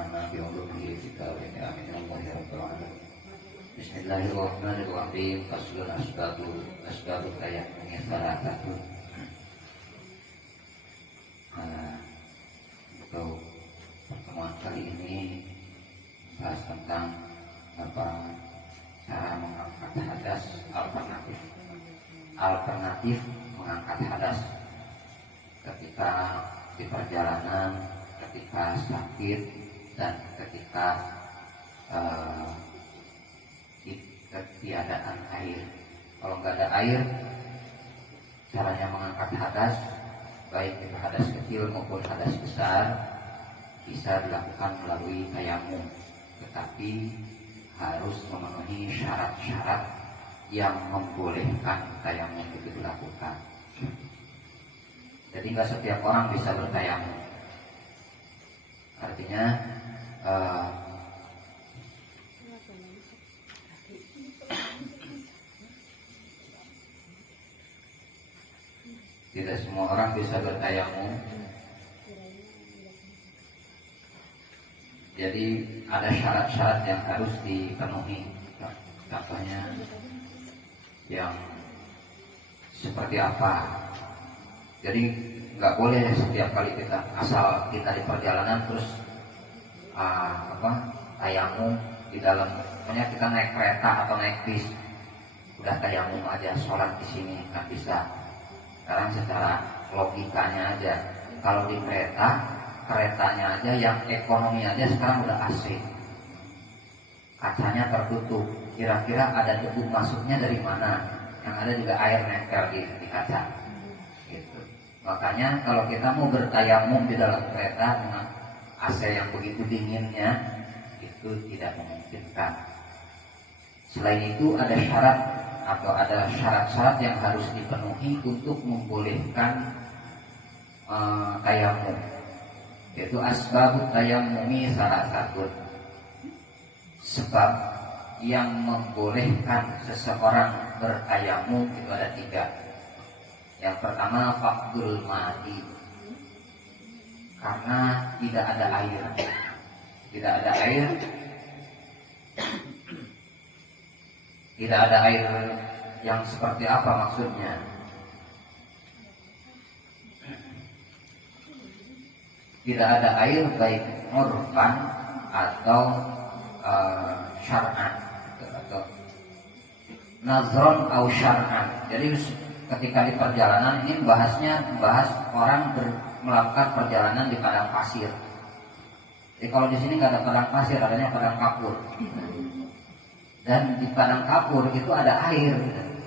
Bismillahirrahmanirrahim. Faslun asbabut tayammum salatatu. Untuk pertemuan kali ini bahas tentang cara mengangkat hadas alternatif mengangkat hadas ketika di perjalanan, ketika sakit, dan ketika ketiadaan air. Kalau nggak ada air, caranya mengangkat hadas, baik itu hadas kecil maupun hadas besar, bisa dilakukan melalui tayamum, tetapi harus memenuhi syarat-syarat yang membolehkan tayamum itu dilakukan. Jadi nggak setiap orang bisa bertayamum. Artinya tidak semua orang bisa bertayamum. Jadi ada syarat-syarat yang harus dipenuhi. Contohnya yang seperti apa? Jadi nggak boleh setiap kali asal kita di perjalanan terus tayamum di dalam. Pokoknya kita naik kereta atau naik bis, udah tayamum aja, sholat di sini nggak bisa. Sekarang secara logikanya aja, kalau di keretanya aja yang ekonomi aja sekarang udah AC, kacanya tertutup, kira-kira ada debu masuknya dari mana? Yang ada juga air nempel di kaca gitu. Makanya kalau kita mau bertayamum di dalam kereta dengan AC yang begitu dinginnya, itu tidak memungkinkan. Selain itu ada syarat atau ada syarat-syarat yang harus dipenuhi untuk membolehkan tayamum, yaitu asbabut tayammumi salasatun. Sebab yang membolehkan seseorang bertayamum itu ada 3. Yang pertama faqdul ma'i, karena tidak ada air. Tidak ada air. Tidak ada air yang seperti apa maksudnya? Tidak ada air baik urfan atau syar'an atau nazron atau syar'an. Jadi ketika di perjalanan ini bahas orang melakukan perjalanan di padang pasir. Jadi kalau di sini nggak ada padang pasir, adanya padang kapur. Dan di padang kapur itu ada air.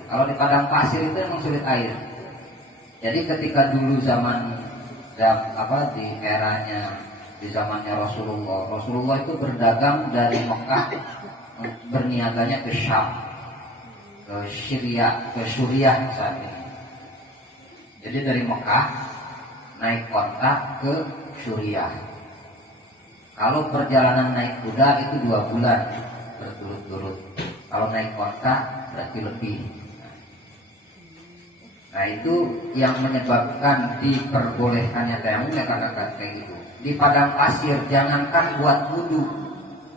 Kalau di padang pasir itu memang sulit air. Jadi ketika dulu di zamannya Rasulullah itu berdagang dari Mekah, berniaganya ke Syam, ke Suriah saat ini. Jadi dari Mekah naik onta ke Suriah. Kalau perjalanan naik kuda itu 2 bulan berturut-turut. Kalau naik onta berarti lebih. Nah itu yang menyebabkan diperbolehkannya tayamum ya karena kayak gitu. Di padang pasir jangankan buat wudu,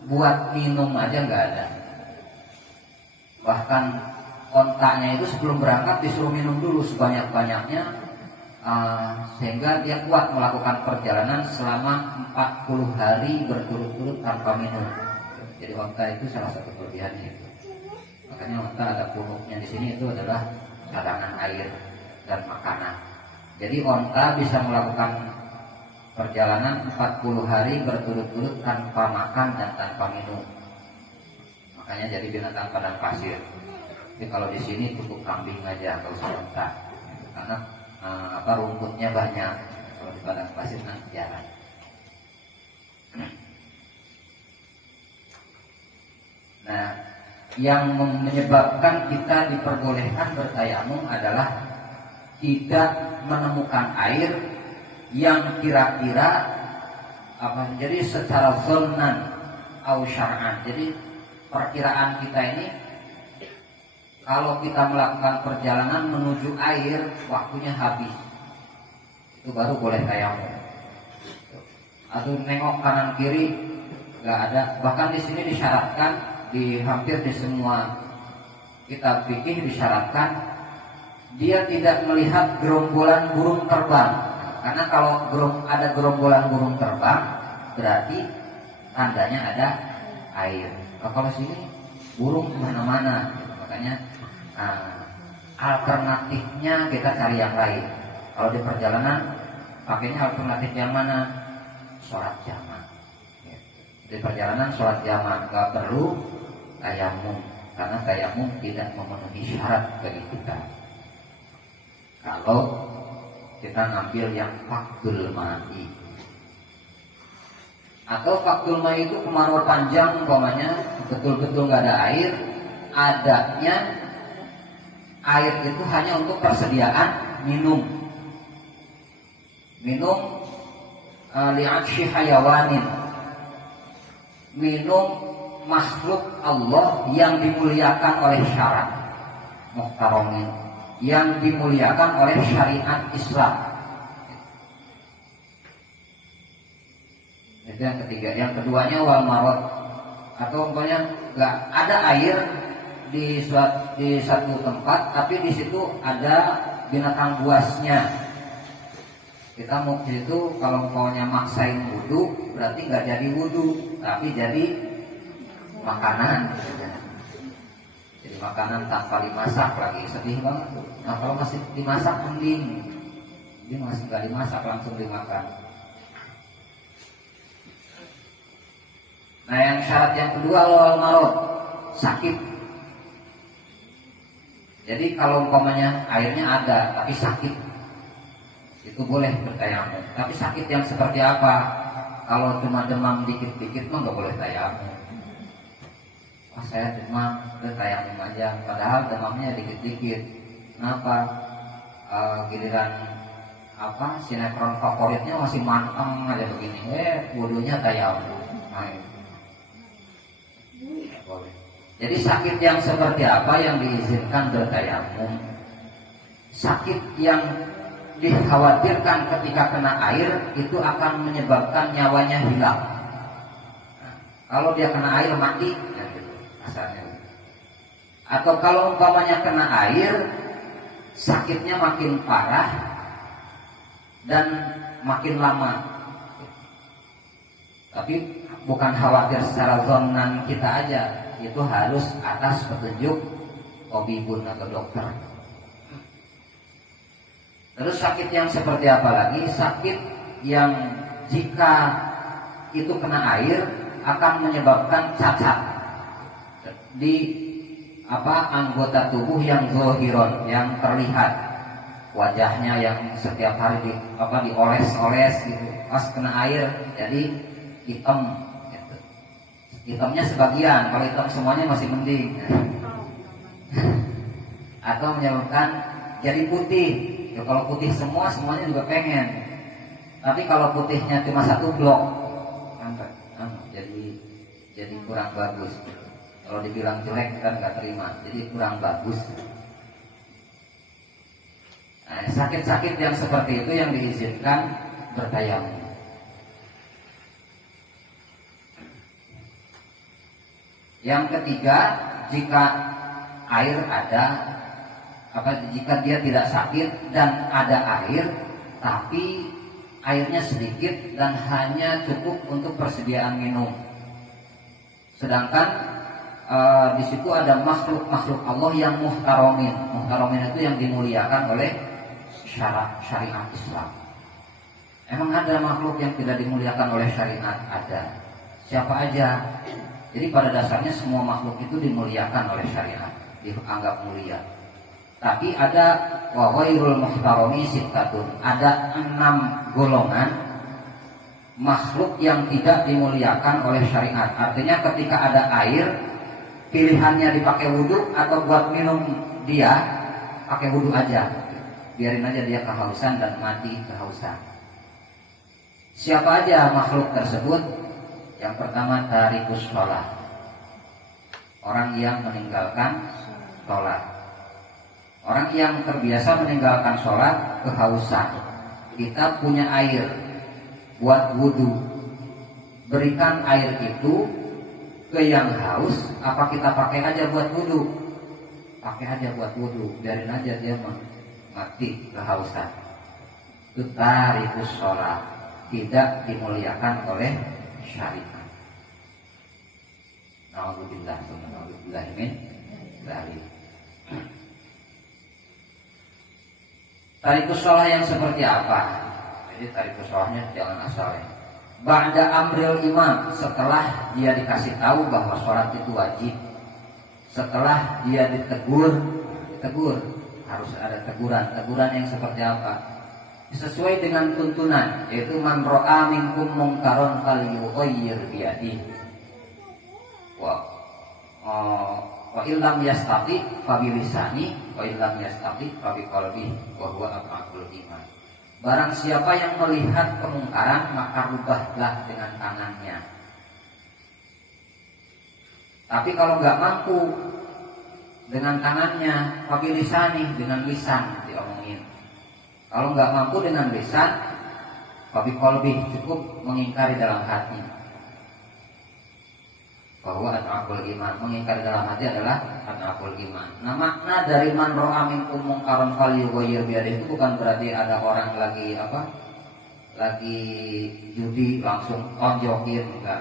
buat minum aja nggak ada. Bahkan ontanya itu sebelum berangkat disuruh minum dulu sebanyak-banyaknya, sehingga dia kuat melakukan perjalanan selama 40 hari berturut-turut tanpa minum. Jadi onta itu salah satu kelebihannya itu. Makanya onta ada punuknya di sini itu adalah cadangan air dan makanan. Jadi onta bisa melakukan perjalanan 40 hari berturut-turut tanpa makan dan tanpa minum. Makanya jadi binatang padang pasir. Jadi kalau di sini cukup kambing aja, nggak usah onta. Karena rumputnya banyak. Kalau di padang pasir nanti jarang. Nah, yang menyebabkan kita diperbolehkan bertayamum adalah tidak menemukan air yang kira-kira jadi secara zonnan au syar'an. Jadi perkiraan kita ini kalau kita melakukan perjalanan menuju air waktunya habis, itu baru boleh tayamum. Atau nengok kanan kiri nggak ada. Bahkan di sini disyaratkan, di hampir di semua kitab fikih disyaratkan dia tidak melihat gerombolan burung terbang. Karena kalau ada gerombolan burung terbang berarti tandanya ada air. Kalau sini burung kemana-mana, makanya alternatifnya kita cari yang lain. Kalau di perjalanan pakainya alternatif yang mana? Sholat jamaah. Di perjalanan sholat jamaah, nggak perlu tayamum, karena tayamum tidak memenuhi syarat bagi kita. Kalau kita ngambil yang fakdul ma'i, atau fakdul ma'i itu kemarau panjang umpamanya, betul-betul nggak ada air, adanya air itu hanya untuk persediaan minum li'atshi hayawanin, minum makhluk Allah yang dimuliakan oleh syarat muhtaramin, yang dimuliakan oleh syariat Islam. Itu yang ketiga. Yang keduanya wal marad, atau umpamanya nggak ada air di satu tempat, tapi di situ ada binatang buasnya. Kita mau di situ, kalau umpamanya maksain wudu, berarti nggak jadi wudu, tapi jadi makanan. Jadi makanan tanpa dimasak lagi, sedih banget. Nah kalau masih dimasak mending, ini masih nggak dimasak langsung dimakan. Nah yang syarat yang kedua wal marad, sakit. Jadi kalau umpamanya airnya ada tapi sakit, itu boleh bertayamum. Tapi sakit yang seperti apa? Kalau cuma demam dikit-dikit mah nggak boleh tayamum. Saya demam, bertayamum aja. Padahal demamnya dikit-dikit. Kenapa? Giliran sinetron favoritnya masih manteng aja begini. Wudunya tayamum. Nah, boleh. Jadi sakit yang seperti apa yang diizinkan bertayamum? Sakit yang dikhawatirkan ketika kena air itu akan menyebabkan nyawanya hilang. Nah, kalau dia kena air mati, ya gitu, asalnya. Atau kalau umpamanya kena air, sakitnya makin parah dan makin lama. Tapi bukan khawatir secara zonan kita aja, itu harus atas petunjuk tabibun atau dokter. Terus sakit yang seperti apa lagi? Sakit yang jika itu kena air akan menyebabkan cacat di anggota tubuh yang zohiron, yang terlihat, wajahnya yang setiap hari dioles-oles gitu. Pas kena air jadi hitam gitu. Hitamnya sebagian, kalau hitam semuanya masih mending. Atau menyebabkan jadi putih. Ya, kalau putih semuanya juga pengen. Tapi kalau putihnya cuma satu blok, jadi kurang bagus. Kalau dibilang jelek kan nggak terima, jadi kurang bagus. Nah, sakit-sakit yang seperti itu yang diizinkan bertayamum. Yang ketiga, jika air ada, jika dia tidak sakit dan ada air, tapi airnya sedikit dan hanya cukup untuk persediaan minum. Sedangkan di situ ada makhluk-makhluk Allah yang muhtaramin. Muhtaramin itu yang dimuliakan oleh syariat Islam. Emang ada makhluk yang tidak dimuliakan oleh syariat? Ada. Siapa aja? Jadi pada dasarnya semua makhluk itu dimuliakan oleh syariat, dianggap mulia. Tapi ada wa ghairul muhtarami sittatun, ada 6 golongan makhluk yang tidak dimuliakan oleh syariat. Artinya ketika ada air, pilihannya dipakai wudhu atau buat minum, dia pakai wudhu aja, biarin aja dia kehausan dan mati kehausan. Siapa aja makhluk tersebut? Yang pertama tarikus sholat, orang yang meninggalkan sholat. Orang yang terbiasa meninggalkan sholat kehausan, kita punya air buat wudhu, berikan air itu ke yang haus, apa kita pakai aja buat wudhu? Pakai aja buat wudhu, biarin aja dia mati kehausan. Itu tarikus sholat, tidak dimuliakan oleh syariat. Alhamdulillah, alhamdulillah min dzalik. Tarikus sholat yang seperti apa? Jadi tarikus sholatnya jangan asal ya. Ba'da amril imam, setelah dia dikasih tahu bahwa sholat itu wajib, setelah dia ditegur harus ada teguran yang seperti apa? Sesuai dengan tuntunan, yaitu man ra'a minkum munkaron falyughayyir biyadihi wa illam yastati fa bilisani wa illam yastati fa biqalbihi wa huwa aqrabul iman. Barang siapa yang melihat kemungkaran, maka rubahlah dengan tangannya. Tapi kalau nggak mampu dengan tangannya, pakai lisani, dengan lisan diomongin. Kalau nggak mampu dengan lisan, pakai kolbi, cukup mengingkari dalam hati. Bahwa at'abul iman, mengingkari dalam hati adalah at'abul iman. Nah, makna dari man ra'a minkum munkaran falyughayyir biyadihi itu bukan berarti ada orang lagi judi langsung tonjokin, enggak.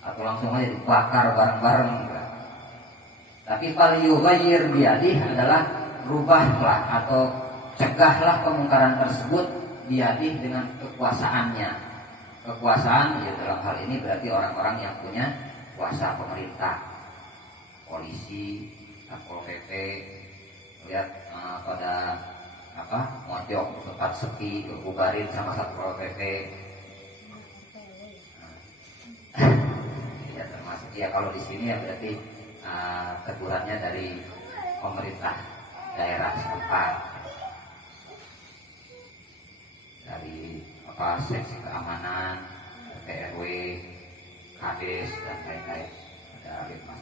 Atau langsung aja dibakar bareng-bareng, enggak. Tapi falyughayyir biyadihi adalah rubahlah atau cegahlah kemungkaran tersebut biyadihi dengan kekuasaannya. Kekuasaan ya dalam hal ini berarti orang-orang yang punya kuasa pemerintah, polisi, satpol pp, lihat pada mojok tempat sepi, bubarin sama satpol pp. Ya termasuk ya kalau di sini ya berarti tegurannya dari pemerintah daerah setempat, dari seksi keamanan, RW, Kades dan lain-lain. Ada mas.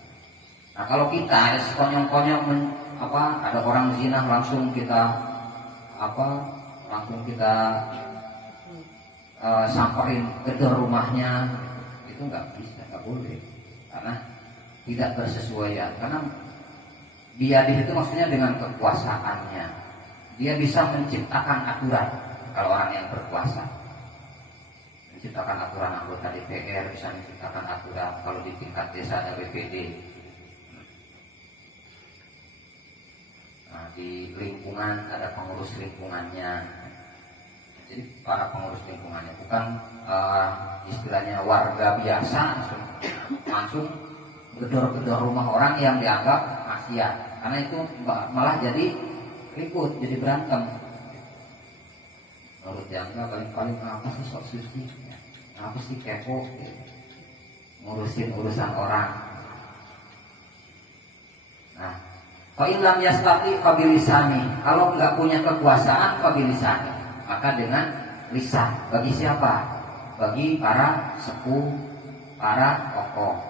Nah kalau kita sekonyong-konyong ada orang zina langsung kita samperin ke rumahnya, itu nggak bisa, nggak boleh, karena tidak bersesuaian. Karena biadih itu maksudnya dengan kekuasaannya, dia bisa menciptakan aturan. Kalau orang yang berkuasa menciptakan aturan, anggota DPR bisa menciptakan aturan, kalau di tingkat desa ada BPD. Nah, di lingkungan ada pengurus lingkungannya. Jadi para pengurus lingkungannya bukan istilahnya warga biasa langsung gedor-gedor rumah orang yang dianggap maksiat, karena itu malah jadi ribut, jadi berantem. Menurut dianggap paling apa sih sok suci, apa sih kepo ngurusin urusan orang. Nah, fa illam yastati fa bilisani, kalau nggak punya kekuasaan fa bilisani, maka dengan lisan. Bagi siapa? Bagi para sepuh, para tokoh.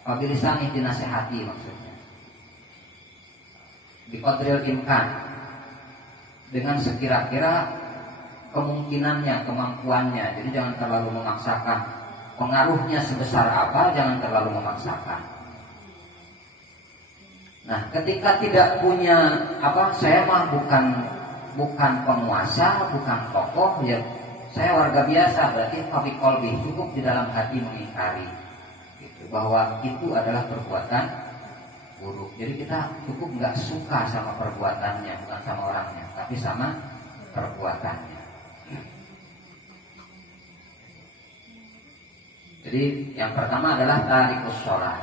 Fa bilisani dinasehati maksudnya. Biqadril imkan, dengan sekira-kira kemungkinannya, kemampuannya. Jadi jangan terlalu memaksakan. Pengaruhnya sebesar apa, jangan terlalu memaksakan. Nah, ketika tidak punya saya mah bukan penguasa, bukan tokoh, ya saya warga biasa, berarti fabi qalbi, cukup di dalam hati mengingkari gitu, bahwa itu adalah perbuatan buruk. Jadi kita cukup nggak suka sama perbuatannya, bukan sama orangnya, tapi sama perbuatannya. Jadi yang pertama adalah tarikus sholat.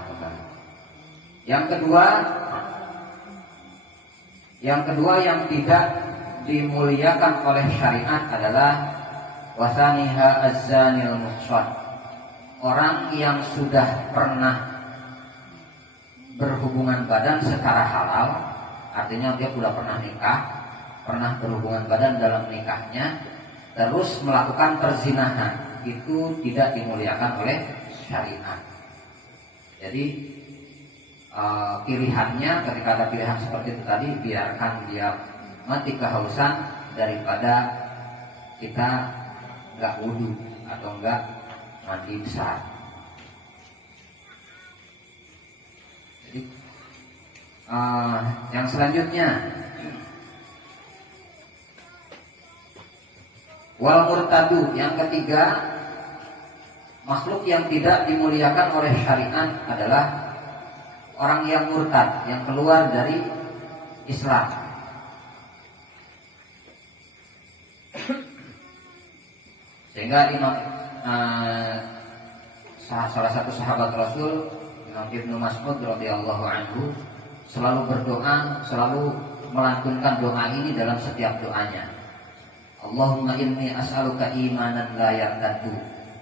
Yang kedua yang tidak dimuliakan oleh syariat adalah wasaniha az-zanil muhsan. Orang yang sudah pernah berhubungan badan secara halal, artinya dia sudah pernah nikah, pernah berhubungan badan dalam nikahnya, terus melakukan perzinahan, itu tidak dimuliakan oleh syariat. Jadi pilihannya, ketika ada pilihan seperti itu tadi, biarkan dia mati kehausan daripada kita nggak wudu atau nggak mandi besar. Jadi yang selanjutnya, wal murtadu, yang ketiga, makhluk yang tidak dimuliakan oleh syariat adalah orang yang murtad, yang keluar dari Islam. Sehingga salah satu sahabat Rasul, Imam Ibnu Mas'ud radhiyallahu anhu, selalu berdoa, selalu melantunkan doa ini dalam setiap doanya. Allahumma inni as'aluka imanan la yartaddu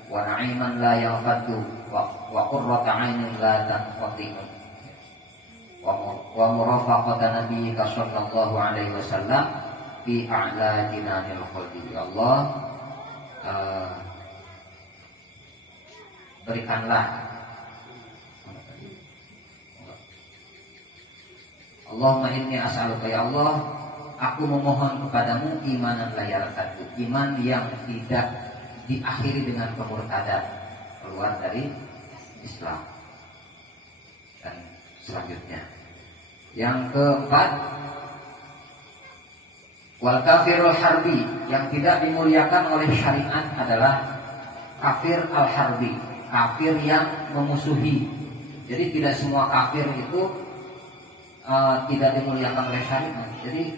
wa na'iman la yanfaddu wa qurrata 'ainin la tanqati wa murafaqata nabiyyika sallallahu alaihi wasallam fi a'la jinanil khuldi. Ya Allah, berikanlah, Allahumma inni as'aluka, ya Allah, aku memohon kepadamu imanan la yartaddu, iman yang tidak diakhiri dengan kemurtadan, keluar dari Islam. Dan selanjutnya, yang keempat, wal kafirul harbi, yang tidak dimuliakan oleh syariat adalah kafir al harbi, kafir yang memusuhi. Jadi tidak semua kafir itu tidak dimuliakan oleh syariat. Jadi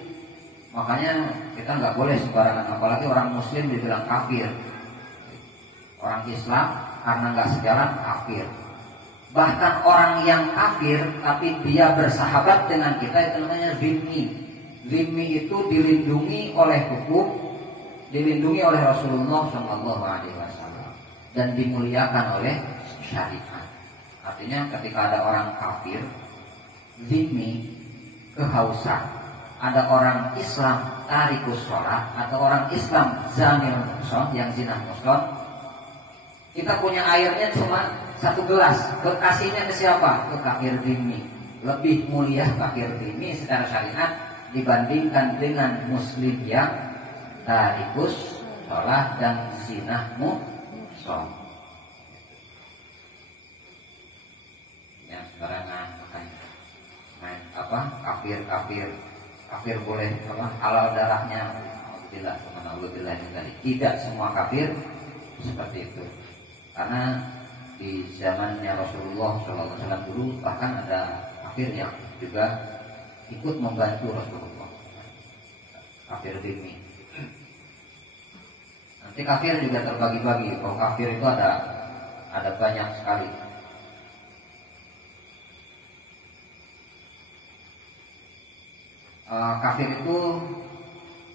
makanya kita nggak boleh sembarangan, apalagi orang Muslim dibilang kafir, orang Islam karena nggak sejalan kafir. Bahkan orang yang kafir tapi dia bersahabat dengan kita itu namanya zimmi. Zimmi itu dilindungi oleh hukum, dilindungi oleh Rasulullah SAW, dan dimuliakan oleh syariat. Artinya ketika ada orang kafir zimmi, kehausan, ada orang Islam tarikus sholat, atau orang Islam zanil muhson, yang zina muhson, kita punya airnya cuma 1 gelas, kasihnya ke siapa? Ke kafir zimmi. Lebih mulia kafir zimmi secara syariat dibandingkan dengan muslim yang tarikus sholat dan zina muhson. Yang sembarangan kafir boleh halal darahnya, tidak semua kafir seperti itu. Karena di zamannya Rasulullah SAW dulu bahkan ada kafir yang juga ikut membantu Rasulullah, kafir zimmi. Nanti kafir juga terbagi-bagi. Kalau kafir itu ada banyak sekali. Kafir itu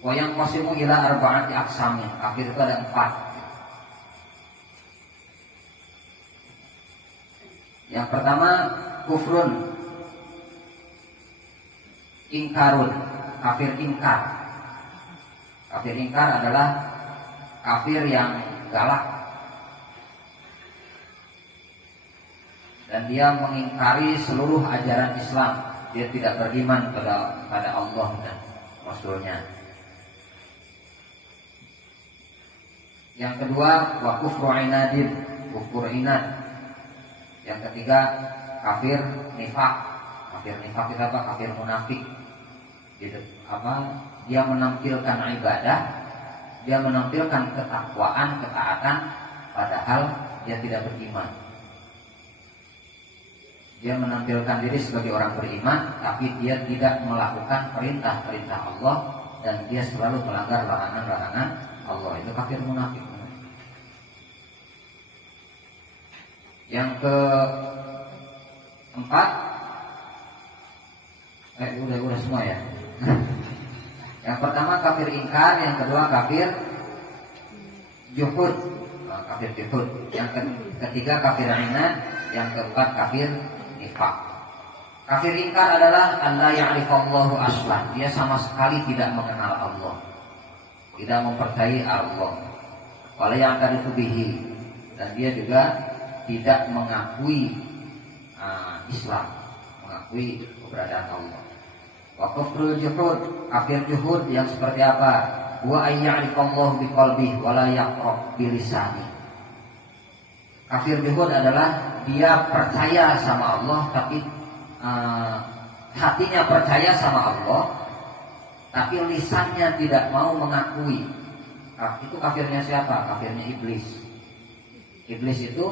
wayang qasimu ila arba'ati aqsami. Kafir itu ada 4. Yang pertama kufrun, ingkarun, kafir ingkar. Kafir ingkar adalah kafir yang galak dan dia mengingkari seluruh ajaran Islam. Dia tidak beriman pada Allah dan Rasulnya. Yang kedua wa kufru inadin, kufur inad. Yang ketiga kafir nifak. Kafir nifak itu apa? Kafir munafik. Gitu. Dia menampilkan ibadah, dia menampilkan ketakwaan, ketaatan, padahal dia tidak beriman. Dia menampilkan diri sebagai orang beriman, tapi dia tidak melakukan perintah-perintah Allah, dan dia selalu melanggar larangan-larangan Allah. Itu kafir munafik. Yang keempat, udah semua ya. Yang pertama kafir ingkar, yang kedua kafir juhud, kafir juhud. Yang ketiga kafir inad, yang keempat kafir nifak. Kafir ingkar adalah Allah ya'rifallahu aslan. Dia sama sekali tidak mengenal Allah, tidak mempercayai Allah. Wala ya'tarifu bihi, dan dia juga tidak mengakui Islam, mengakui keberadaan Allah. Wa kufrul juhud, kafir juhud yang seperti apa? Wa ayya'rifallahu biqalbihi wa la yaqra bilisani. Kafir juhud adalah dia percaya sama Allah tapi hatinya percaya sama Allah, tapi lisannya tidak mau mengakui. Itu kafirnya siapa? Kafirnya iblis. Iblis itu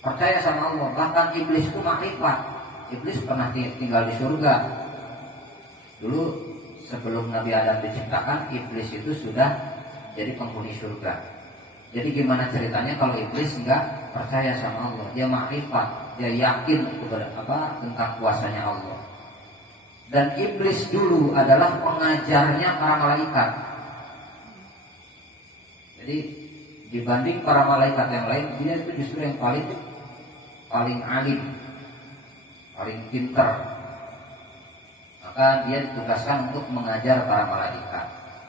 percaya sama Allah, bahkan iblis itu makrifat. Iblis pernah tinggal di surga. Dulu sebelum Nabi Adam diciptakan, iblis itu sudah jadi penghuni surga. Jadi gimana ceritanya kalau iblis enggak percaya sama Allah? Dia makrifat, dia yakin tentang kuasanya Allah. Dan iblis dulu adalah pengajarnya para malaikat. Jadi dibanding para malaikat yang lain, dia itu justru yang paling alim, paling pintar. Maka dia ditugaskan untuk mengajar para malaikat.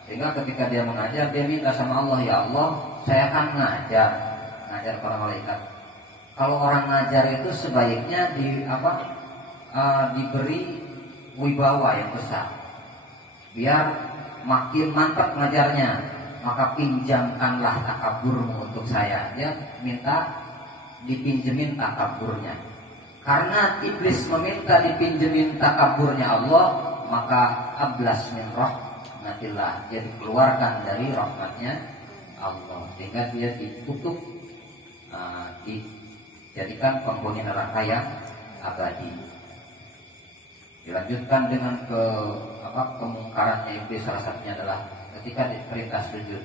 Sehingga ketika dia mengajar, dia minta sama Allah, ya Allah, saya akan ngajar para malaikat. Kalau orang ngajar itu sebaiknya diberi wibawa yang besar, biar makin mantap ngajarnya. Maka pinjamkanlah takaburmu untuk saya. Dia minta dipinjemin takaburnya. Karena iblis meminta dipinjemin takaburnya Allah, maka ablas min rahmatillah, dia dikeluarkan dari rahmatnya Allah, sehingga dia ditutup, dijadikan penghuni neraka yang abadi. Dilanjutkan dengan kemungkarannya iblis, salah satunya adalah ketika diperintah sujud.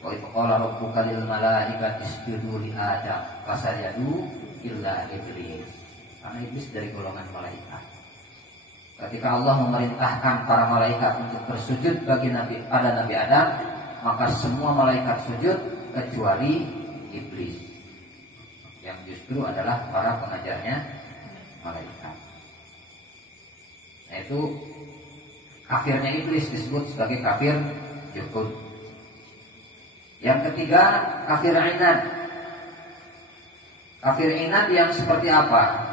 Wa idh qala rabbuka lil malaikati isjudu li Adam fasajadu illa iblis. Karena iblis dari golongan malaikat. Ketika Allah memerintahkan para malaikat untuk bersujud bagi Nabi Adam, maka semua malaikat sujud kecuali iblis, yang justru adalah para pengajarnya malaikat. Nah, itu kafirnya iblis disebut sebagai kafir juhud. Yang ketiga, kafir inad. Kafir inad yang seperti apa?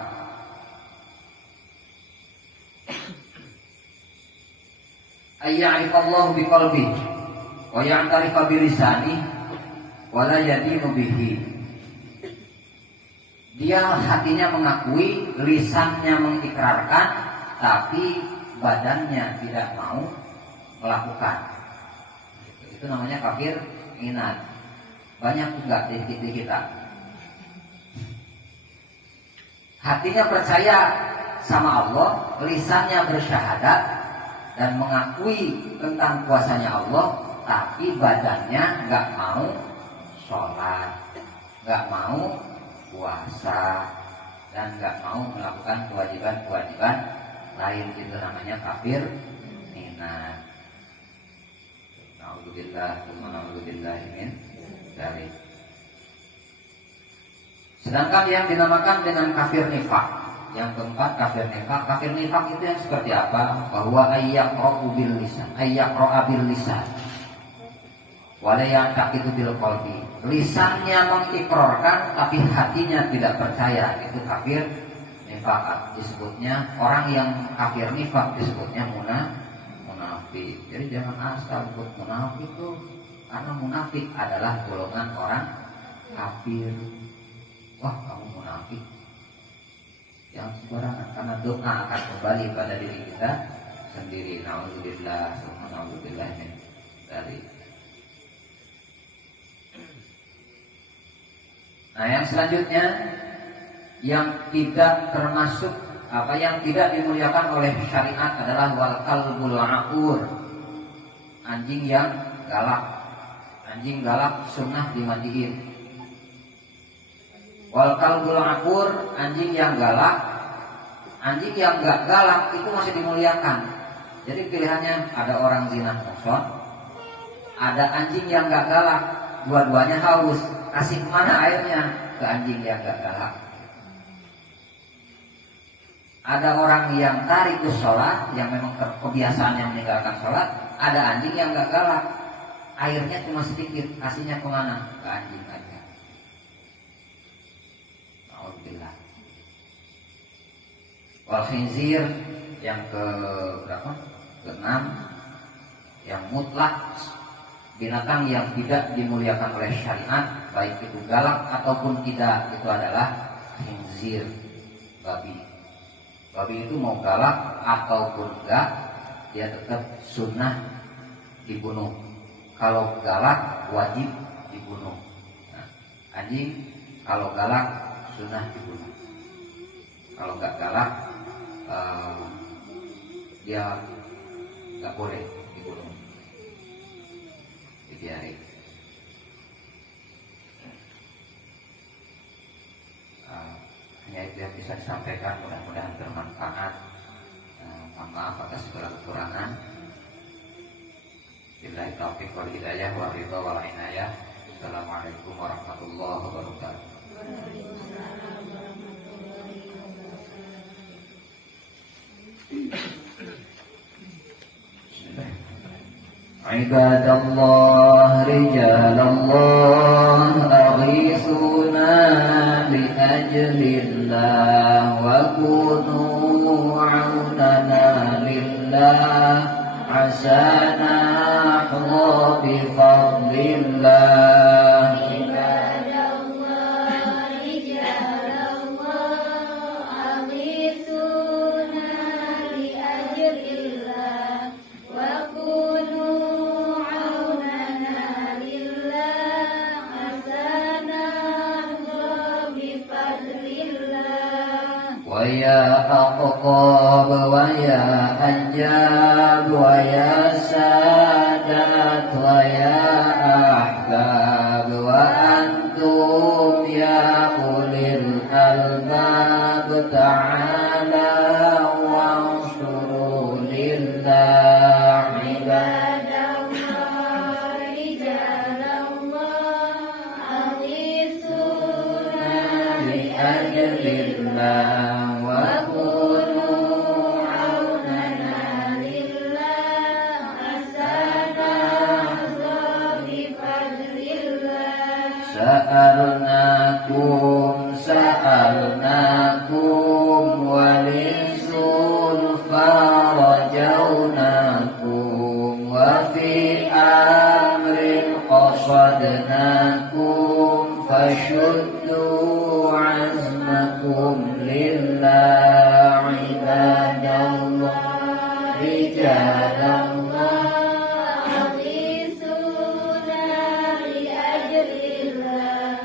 Ayya'rifallahu biqalbi wa ya'tarifa bilisani wa la yadinu bihi. Dia hatinya mengakui, lisannya mengikrarkan, tapi badannya tidak mau melakukan. Itu namanya kafir inad. Banyak juga di kita. Hatinya percaya sama Allah, lisannya bersyahadat dan mengakui tentang kuasanya Allah, tapi badannya nggak mau sholat, nggak mau puasa, dan nggak mau melakukan kewajiban-kewajiban lain. Itu namanya kafir inad. Na'udzubillah min dzalik. Sedangkan yang dinamakan dengan kafir nifaq, yang keempat kafir nifaq. Kafir nifaq itu yang seperti apa? Bahwa ayyaqra'u bil lisan, ayyaqra'a bil lisan, wa la ya'taqidu bil qalbi. Lisannya mengikrarkan tapi hatinya tidak percaya. Itu kafir nifaq. Disebutnya orang yang kafir nifaq disebutnya munafik. Jadi jangan asal sebut munafik itu, karena munafik adalah golongan orang kafir. Wah, kamu munafik, yang sembarangan, karena doa akan kembali pada diri kita sendiri. Na'udzubillah min dzalik. Nah, yang selanjutnya yang tidak termasuk yang tidak dimuliakan oleh syariat adalah wal qalbul aqur. Anjing yang galak. Anjing galak sunnah dimandiin. Wal qalbul aqur, anjing yang galak. Anjing yang enggak galak itu masih dimuliakan. Jadi pilihannya, ada orang zina muhson, ada anjing yang enggak galak, dua-duanya haus. Kasih kemana airnya? Ke anjing yang enggak galak. Ada orang yang tarikus sholat, yang memang kebiasaan yang meninggalkan sholat. Ada anjing yang enggak galak, airnya cuma sedikit, kasihnya kemana? Ke anjing aja. Wal khinzir yang ke-6, yang mutlak, binatang yang tidak dimuliakan oleh syariat baik itu galak ataupun tidak, itu adalah khinzir, babi. Babi itu mau galak ataupun enggak, dia tetap sunnah dibunuh. Kalau galak wajib dibunuh. Nah, anjing kalau galak sunnah dibunuh. Kalau enggak galak dia enggak boleh dibunuh, dibiarin. Hanya itu yang bisa disampaikan, mudah-mudahan bermanfaat. Mohon maaf atas segala kekurangan. Billahi taufiq wal hidayah wa ridha wal inayah. Assalamualaikum warahmatullahi wabarakatuh. Ibadallah rijalallah aghisuna bi ajlillah wa kunu aunana lillah asana bi fadlillah. ويا أقطاب ويا أنجاب ويا سادات ويا أحباب وأنتم يا أولي الألباب تعالوا وانصروا لله عباد الله رجال الله أغيثونا بأجل الله سألناكم وللزلفى رجوناكم وفي أمر قصدناكم فشدوا عزمكم لله عباد الله رجال الله أغيثونا بأجل الله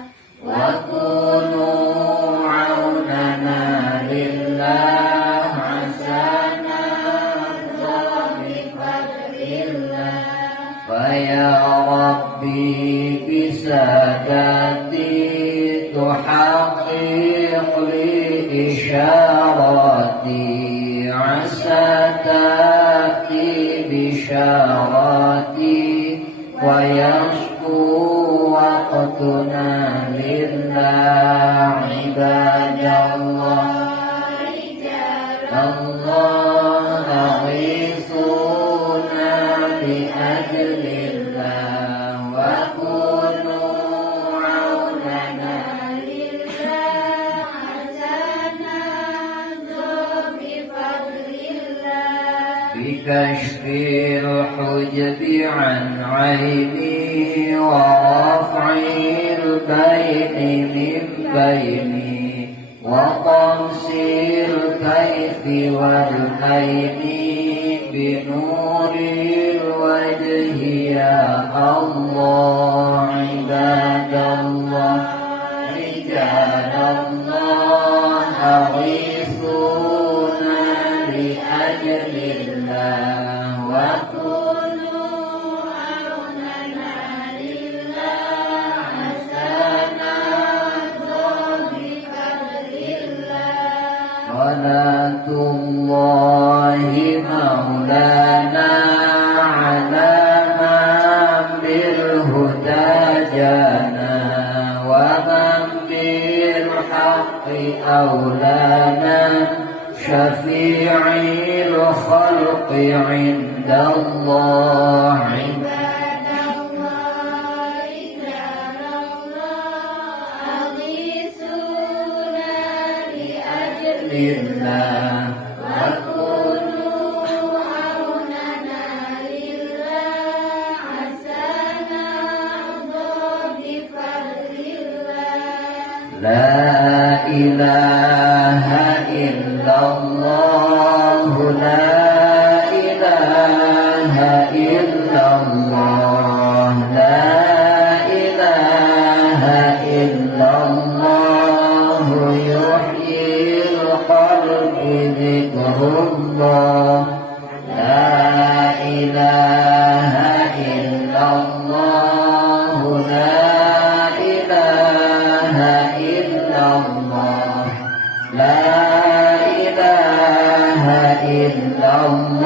وكونوا عوننا لله عسانا بفضل الله فيا ربي بسادتي تحقق لي إشاراتي عسى تأتي بشاراتي ويصفو وقتنا لله عباد الله رجال الله أغيثونا بأجل الله وكونوا عوننا لله عسانا بفضل الله بكشف الحجب عن عيني ورفع البين من بيني وطمس الكيف والعين بنور الوجه يا الله عباد الله رجال الله أغيثونا لأجل الله وكونوا عوننا لله عسانا بفضل الله صلاة الله مولانا على من بالهدى جانا ومن بالحق أولانا شفيع الخلق عند الله عباد الله رجال الله أغيثونا لأجل الله وكونوا عوننا لله عسانا بفضل La ilaha illallah, la ilaha illallah, la ilaha illallah, yuhyil qalbi dzikrullah, la ilaha illallah, la ilaha illallah,